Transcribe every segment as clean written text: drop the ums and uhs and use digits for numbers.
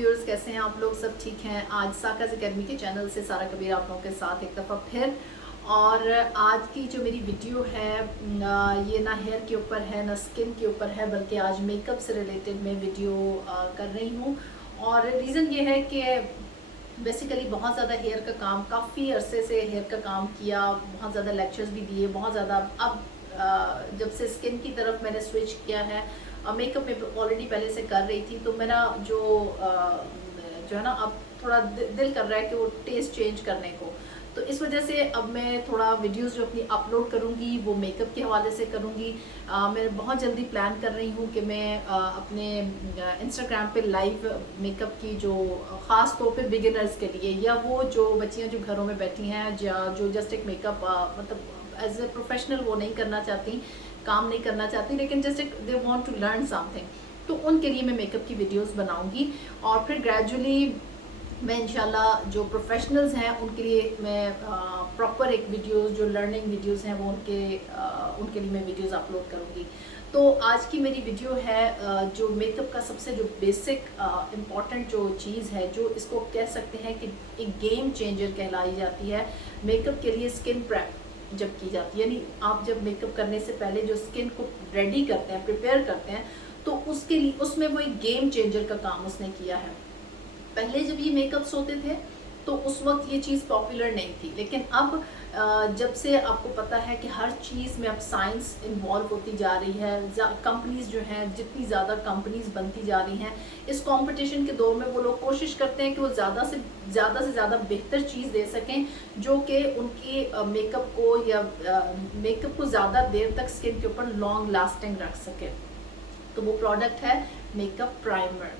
Viewers, कैसे हैं आप लोग? सब ठीक हैं? आज साकाज़ अकेडमी के चैनल से सारा कबीर आप लोगों के साथ एक दफ़ा फिर। और आज की जो मेरी वीडियो है ये ना हेयर के ऊपर है ना स्किन के ऊपर है, बल्कि आज मेकअप से रिलेटेड मैं वीडियो कर रही हूँ। और रीज़न ये है कि बेसिकली बहुत ज़्यादा हेयर का काम, काफ़ी अरसे से हेयर का काम किया, बहुत ज़्यादा लेक्चर्स भी दिए, बहुत ज़्यादा। अब जब से स्किन की तरफ मैंने स्विच किया है, मेकअप में ऑलरेडी पहले से कर रही थी, तो मेरा जो है ना अब थोड़ा दिल कर रहा है कि वो टेस्ट चेंज करने को। तो इस वजह से अब मैं थोड़ा वीडियोस जो अपनी अपलोड करूँगी वो मेकअप के हवाले से करूँगी। मैं बहुत जल्दी प्लान कर रही हूँ कि मैं अपने इंस्टाग्राम पे लाइव मेकअप की, जो ख़ास तौर पे बिगिनर्स के लिए, या वो जो बच्चियाँ जो घरों में बैठी हैं, जो जस्ट एक मेकअप मतलब एज ए प्रोफेशनल वो नहीं करना चाहती, काम नहीं करना चाहती, लेकिन जस्ट एक they want to learn something, तो उनके लिए मैं मेकअप की वीडियोस बनाऊंगी। और फिर ग्रेजुअली मैं इंशाल्लाह जो प्रोफेशनल्स हैं उनके लिए मैं प्रॉपर एक वीडियोस, जो लर्निंग वीडियोस हैं वो उनके लिए मैं वीडियोस अपलोड करूंगी। तो आज की मेरी वीडियो है जो मेकअप का सबसे जो बेसिक इम्पॉर्टेंट जो चीज़ है, जो इसको कह सकते हैं कि एक गेम चेंजर कहलाई जाती है मेकअप के लिए, स्किन प्रेप जब की जाती है। यानी आप जब मेकअप करने से पहले जो स्किन को रेडी करते हैं, प्रिपेयर करते हैं, तो उसके लिए उसमें वो एक गेम चेंजर का काम उसने किया है। पहले जब ये मेकअप्स होते थे तो उस वक्त ये चीज़ पॉपुलर नहीं थी, लेकिन अब जब से आपको पता है कि हर चीज़ में अब साइंस इन्वॉल्व होती जा रही है, कंपनीज जो हैं, जितनी ज़्यादा कंपनीज बनती जा रही हैं, इस कंपटीशन के दौर में वो लोग कोशिश करते हैं कि वो ज़्यादा से ज़्यादा बेहतर चीज़ दे सकें, जो कि उनकी मेकअप को या मेकअप को ज़्यादा देर तक स्किन के ऊपर लॉन्ग लास्टिंग रख सके। तो वो प्रोडक्ट है मेकअप प्राइमर।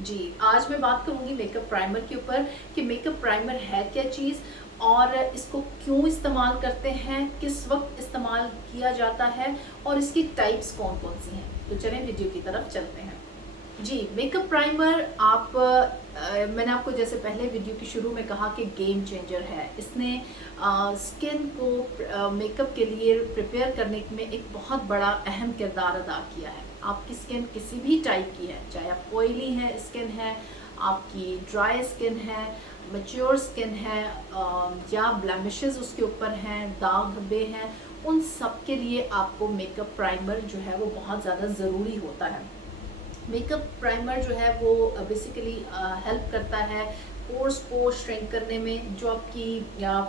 जी, आज मैं बात करूंगी मेकअप प्राइमर के ऊपर कि मेकअप प्राइमर है क्या चीज़, और इसको क्यों इस्तेमाल करते हैं, किस वक्त इस्तेमाल किया जाता है, और इसकी टाइप्स कौन कौन सी हैं। तो चलें वीडियो की तरफ चलते हैं। जी, मेकअप प्राइमर मैंने आपको जैसे पहले वीडियो की शुरू में कहा कि गेम चेंजर है। इसने स्किन को मेकअप के लिए प्रिपेयर करने में एक बहुत बड़ा अहम किरदार अदा किया है। आपकी स्किन किसी भी टाइप की है, चाहे आप ऑयली है स्किन है, आपकी ड्राई स्किन है, मैच्योर स्किन है, या ब्लेमिशेस उसके ऊपर हैं, दाग धब्बे हैं, उन सब के लिए आपको मेकअप प्राइमर जो है वो बहुत ज़्यादा ज़रूरी होता है। मेकअप प्राइमर जो है वो बेसिकली हेल्प करता है पोर्स को श्रिंक करने में। जो आपकी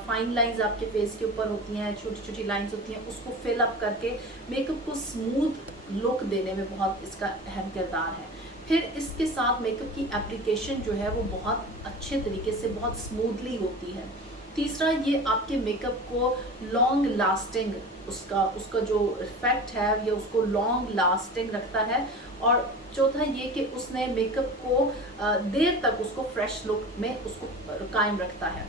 फाइन लाइंस आपके फेस के ऊपर होती हैं, छोटी छोटी लाइंस होती हैं, उसको फिल अप करके मेकअप को स्मूथ लुक देने में बहुत इसका अहम किरदार है। फिर इसके साथ मेकअप की एप्लीकेशन जो है वो बहुत अच्छे तरीके से, बहुत स्मूथली होती है। तीसरा, ये आपके मेकअप को लॉन्ग लास्टिंग, उसका जो इफेक्ट है ये उसको लॉन्ग लास्टिंग रखता है। और चौथा ये कि उसने मेकअप को देर तक उसको फ्रेश लुक में उसको कायम रखता है।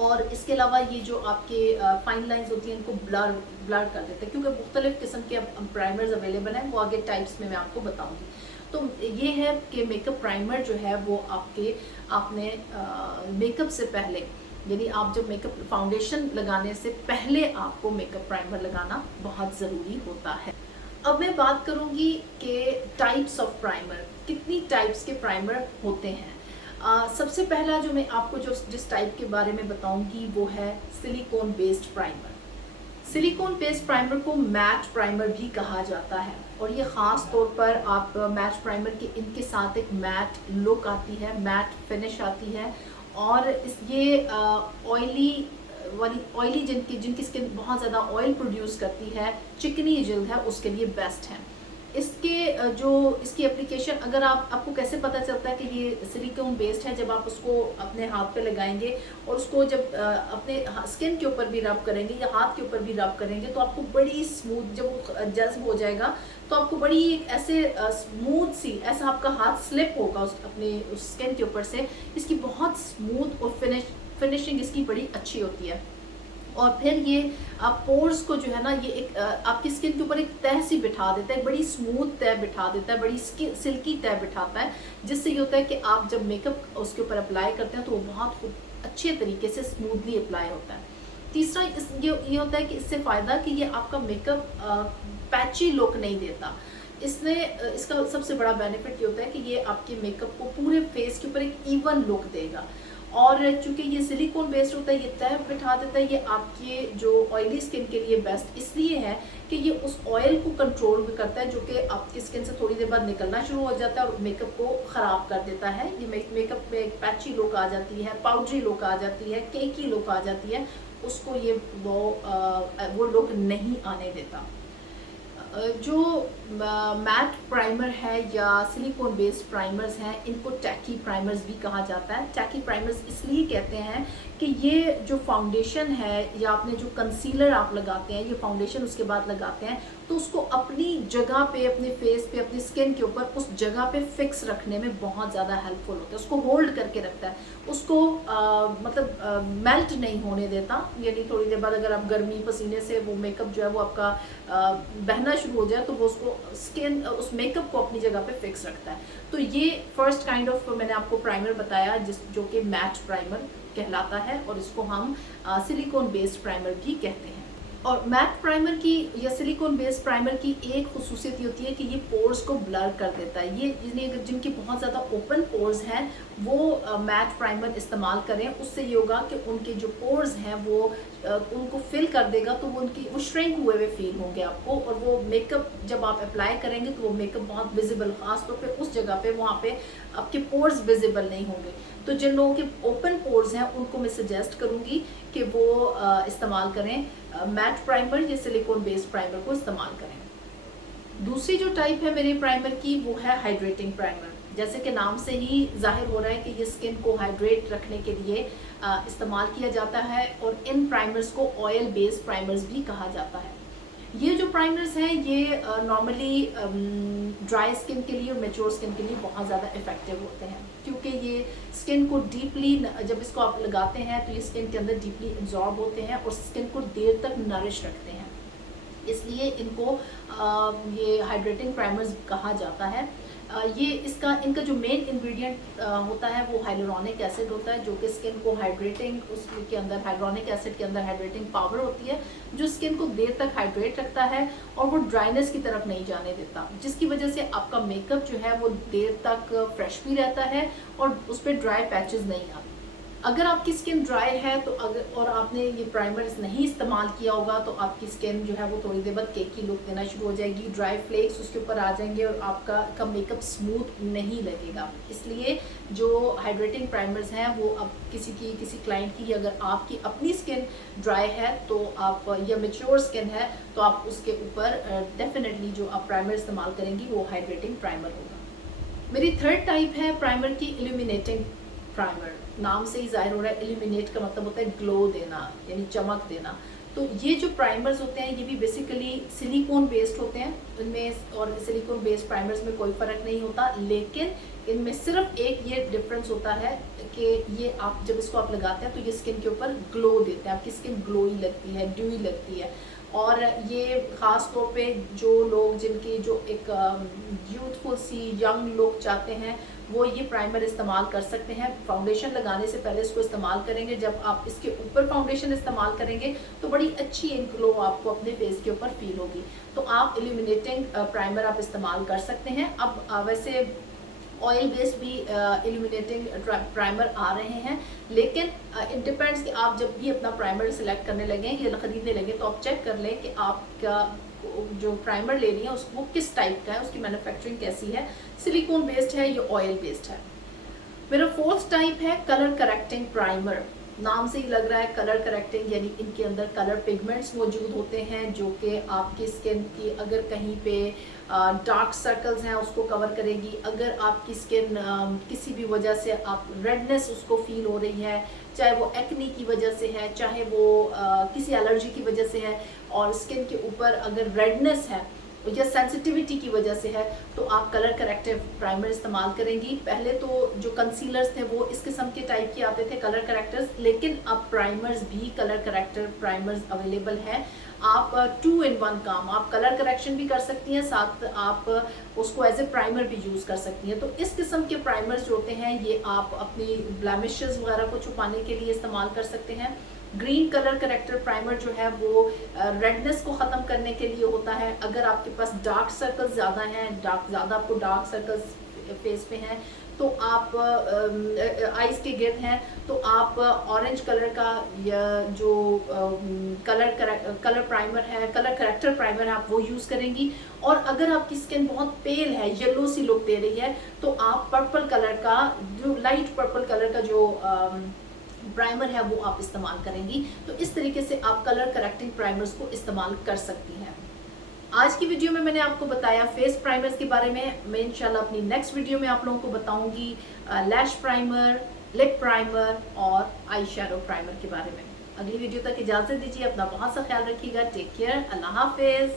और इसके अलावा ये जो आपके फाइन लाइंस होती हैं इनको ब्लर कर देते हैं, क्योंकि मुख्तलिफ किस्म के प्राइमर्स अवेलेबल हैं, वो आगे टाइप्स में मैं आपको बताऊंगी। तो ये है कि मेकअप प्राइमर जो है वो आपने मेकअप से पहले, यानी आप जब मेकअप फाउंडेशन लगाने से पहले आपको मेकअप प्राइमर लगाना बहुत ज़रूरी होता है। अब मैं बात करूंगी कि टाइप्स ऑफ प्राइमर, कितनी टाइप्स के प्राइमर होते हैं। सबसे पहला जो मैं आपको जिस टाइप के बारे में बताऊंगी वो है silicon based primer. Silicon based primer को मैट प्राइमर भी कहा जाता है, और ये ख़ास तौर पर आप मैट प्राइमर के इनके साथ एक मैट लुक आती है, मैट फिनिश आती है। और ये ऑयली जिनकी स्किन बहुत ज़्यादा ऑयल प्रोड्यूस करती है, चिकनी जल्द है, उसके लिए बेस्ट है। इसकी एप्लीकेशन, अगर आपको कैसे पता चलता है कि ये सिलिकॉन बेस्ड है, जब आप उसको अपने हाथ पे लगाएंगे और उसको जब अपने स्किन के ऊपर भी रब करेंगे या हाथ के ऊपर भी रब करेंगे, तो आपको बड़ी स्मूथ, जब वो जज्ब हो जाएगा तो आपको बड़ी ऐसे स्मूथ सी, ऐसा आपका हाथ स्लिप होगा अपने उस स्किन के ऊपर से। इसकी बहुत स्मूथ और फिनिशिंग इसकी बड़ी अच्छी होती है। और फिर ये पोर्स को जो है ना, ये एक आपकी स्किन के ऊपर एक तह सी बिठा देता है, बड़ी स्मूथ तह बिठा देता है, बड़ी सिल्की तह बिठाता है, जिससे ये होता है कि आप जब मेकअप उसके ऊपर अप्लाई करते हैं तो वो बहुत अच्छे तरीके से स्मूथली अप्लाई होता है। तीसरा ये होता है कि इससे फ़ायदा कि ये आपका मेकअप पैची लुक नहीं देता। इसका सबसे बड़ा बेनिफिट ये होता है कि ये आपके मेकअप को पूरे फेस के ऊपर एक इवन लुक देगा। और चूंकि ये सिलिकॉन बेस्ड होता है, ये तय बिठा देता है, ये आपके जो ऑयली स्किन के लिए बेस्ट इसलिए है कि ये उस ऑयल को कंट्रोल भी करता है जो कि आपकी स्किन से थोड़ी देर बाद निकलना शुरू हो जाता है और मेकअप को ख़राब कर देता है। ये मेकअप में एक पैची लुक आ जाती है, पाउडरी लुक आ जाती है, केकी लुक आ जाती है, उसको ये वो लुक नहीं आने देता। जो मैट प्राइमर है या सिलिकॉन बेस्ड प्राइमर्स हैं, इनको टैकी प्राइमर्स भी कहा जाता है। टैकी प्राइमर्स इसलिए कहते हैं कि ये जो फाउंडेशन है या आपने जो कंसीलर आप लगाते हैं, ये फाउंडेशन उसके बाद लगाते हैं, तो उसको अपनी जगह पे, अपने फेस पे, अपनी स्किन के ऊपर उस जगह पे फिक्स रखने में बहुत ज़्यादा हेल्पफुल होता है। उसको होल्ड करके रखता है, उसको मतलब मेल्ट नहीं होने देता। यानी थोड़ी देर बाद अगर आप गर्मी पसीने से वो मेकअप जो है वो आपका बहना शुरू हो जाए तो वो उसको स्किन उस मेकअप को अपनी जगह पे फिक्स रखता है। तो ये फर्स्ट काइंड ऑफ मैंने आपको प्राइमर बताया जो कि मैट प्राइमर कहलाता है, और इसको हम सिलिकॉन बेस्ड प्राइमर भी कहते हैं। और मैट प्राइमर की या सिलिकॉन बेस्ड प्राइमर की एक खुसूसियत ये होती है कि ये पोर्स को ब्लर कर देता है। ये जिनके बहुत ज़्यादा ओपन पोर्स हैं वो मैट प्राइमर इस्तेमाल करें, उससे ये होगा कि उनके जो पोर्स हैं वो उनको फिल कर देगा, तो वो श्रिंक हुए फील होंगे आपको, और वो मेकअप जब आप अप्लाई करेंगे तो वो मेकअप बहुत विजिबल, खासतौर पे उस जगह पे वहाँ पे आपके पोर्स विजिबल नहीं होंगे। तो जिन लोगों के ओपन पोर्स हैं उनको मैं सजेस्ट करूँगी कि वो इस्तेमाल करें मैट प्राइमर या सिलिकॉन बेस्ड प्राइमर को इस्तेमाल करें। दूसरी जो टाइप है मेरे प्राइमर की वो है हाइड्रेटिंग प्राइमर। जैसे कि नाम से ही जाहिर हो रहा है कि ये स्किन को हाइड्रेट रखने के लिए इस्तेमाल किया जाता है, और इन प्राइमर्स को ऑयल बेस्ड प्राइमर्स भी कहा जाता है। ये जो प्राइमर्स हैं ये नॉर्मली ड्राई स्किन के लिए और मैच्योर स्किन के लिए बहुत ज़्यादा इफेक्टिव होते हैं, क्योंकि ये स्किन को डीपली, जब इसको आप लगाते हैं तो ये स्किन के अंदर डीपली एब्जॉर्ब होते हैं और स्किन को देर तक नरिश रखते हैं, इसलिए इनको ये हाइड्रेटिंग प्राइमर्स कहा जाता है। इनका जो मेन इंग्रेडिएंट होता है वो हाइलुरोनिक एसिड होता है, जो कि स्किन को हाइड्रेटिंग, उसके अंदर हाइलुरोनिक एसिड के अंदर हाइड्रेटिंग पावर होती है जो स्किन को देर तक हाइड्रेट रखता है और वो ड्राइनेस की तरफ नहीं जाने देता, जिसकी वजह से आपका मेकअप जो है वो देर तक फ्रेश भी रहता है और उस पर ड्राई पैचेस नहीं आते। अगर आपकी स्किन ड्राई है तो और आपने ये प्राइमर नहीं इस्तेमाल किया होगा तो आपकी स्किन जो है वो थोड़ी देर बाद केकी लुक देना शुरू हो जाएगी, ड्राई फ्लेक्स उसके ऊपर आ जाएंगे और आपका मेकअप स्मूथ नहीं लगेगा। इसलिए जो हाइड्रेटिंग प्राइमर्स हैं वो अब किसी क्लाइंट की, अगर आपकी अपनी स्किन ड्राई है तो आप, या मैच्योर स्किन है तो आप उसके ऊपर डेफिनेटली जो आप प्राइमर इस्तेमाल करेंगी वो हाइड्रेटिंग प्राइमर होगा। मेरी थर्ड टाइप है प्राइमर की इल्यूमिनेटिंग प्राइमर। नाम से ही जाहिर हो रहा है, इल्यूमिनेट का मतलब होता है ग्लो देना, यानी चमक देना। तो ये जो प्राइमर्स होते हैं ये भी बेसिकली सिलिकॉन बेस्ड होते हैं, इनमें और सिलिकॉन बेस्ड प्राइमर्स में कोई फ़र्क नहीं होता, लेकिन इनमें सिर्फ एक ये डिफरेंस होता है कि ये आप जब इसको आप लगाते हैं तो ये स्किन के ऊपर ग्लो देते हैं, आपकी स्किन ग्लोई लगती है, ड्यूई लगती है। और ये ख़ास तौर पे जो लोग जिनकी जो एक यूथफुल सी यंग लुक चाहते हैं वो ये प्राइमर इस्तेमाल कर सकते हैं। फाउंडेशन लगाने से पहले इसको इस्तेमाल करेंगे, जब आप इसके ऊपर फाउंडेशन इस्तेमाल करेंगे तो बड़ी अच्छी एक ग्लो आपको अपने फेस के ऊपर फील होगी। तो आप इल्यूमिनेटिंग प्राइमर आप इस्तेमाल कर सकते हैं। अब वैसे ऑयल बेस्ड भी इल्यूमिनेटिंग प्राइमर आ रहे हैं, लेकिन इट डिपेंड्स कि आप जब भी अपना प्राइमर सिलेक्ट करने लगें या ख़रीदने लगें तो आप चेक कर लें कि आपका जो प्राइमर ले रही है वो किस टाइप का है, उसकी मैन्युफैक्चरिंग कैसी है, सिलिकॉन बेस्ड है या ऑयल बेस्ड है। मेरा फोर्थ टाइप है कलर करेक्टिंग प्राइमर। नाम से ही लग रहा है कलर करेक्टिंग, यानी इनके अंदर कलर पिगमेंट्स मौजूद होते हैं जो कि आपकी स्किन की अगर कहीं पे डार्क सर्कल्स हैं उसको कवर करेगी। अगर आपकी स्किन किसी भी वजह से आप रेडनेस उसको फील हो रही है, चाहे वो एक्ने की वजह से है, चाहे वो किसी एलर्जी की वजह से है, और स्किन के ऊपर अगर रेडनेस है या सेंसिटिविटी की वजह से है तो आप कलर करेक्टिव प्राइमर इस्तेमाल करेंगी। पहले तो जो कंसीलर्स थे वो इस किस्म के टाइप के आते थे कलर करेक्टर्स, लेकिन अब प्राइमर्स भी कलर करेक्टर प्राइमर्स अवेलेबल हैं। आप 2 in 1 काम, आप कलर करेक्शन भी कर सकती हैं, साथ आप उसको एज ए प्राइमर भी यूज़ कर सकती हैं। तो इस किस्म के प्राइमर्स जो होते हैं ये आप अपनी ब्लेमिशेस वगैरह को छुपाने के लिए इस्तेमाल कर सकते हैं, ग्रीन कलर करेक्टर प्राइमर जो है वो रेडनेस को ख़त्म करने के लिए होता है। अगर आपके पास डार्क सर्कल्स ज़्यादा हैं, आपको डार्क सर्कल्स फेस पे हैं, तो आप आइज के गिर्द हैं, तो आप ऑरेंज कलर का या जो कलर प्राइमर है, कलर करेक्टर प्राइमर है, आप वो यूज़ करेंगी। और अगर आपकी स्किन बहुत पेल है, येलो सी लुक दे रही है, तो आप पर्पल कलर का, जो लाइट पर्पल कलर का जो प्राइमर है वो आप इस्तेमाल करेंगी। तो इस तरीके से आप कलर करेक्टिंग प्राइमर्स को इस्तेमाल कर सकती हैं। आज की वीडियो में मैंने आपको बताया फेस प्राइमर्स के बारे में। मैं इंशाल्लाह अपनी नेक्स्ट वीडियो में आप लोगों को बताऊंगी लैश प्राइमर, लिप प्राइमर और आई शैडो प्राइमर के बारे में। अगली वीडियो तक इजाज़त दीजिए, अपना बहुत सा ख्याल रखिएगा। टेक केयर, अल्लाह हाफिज़।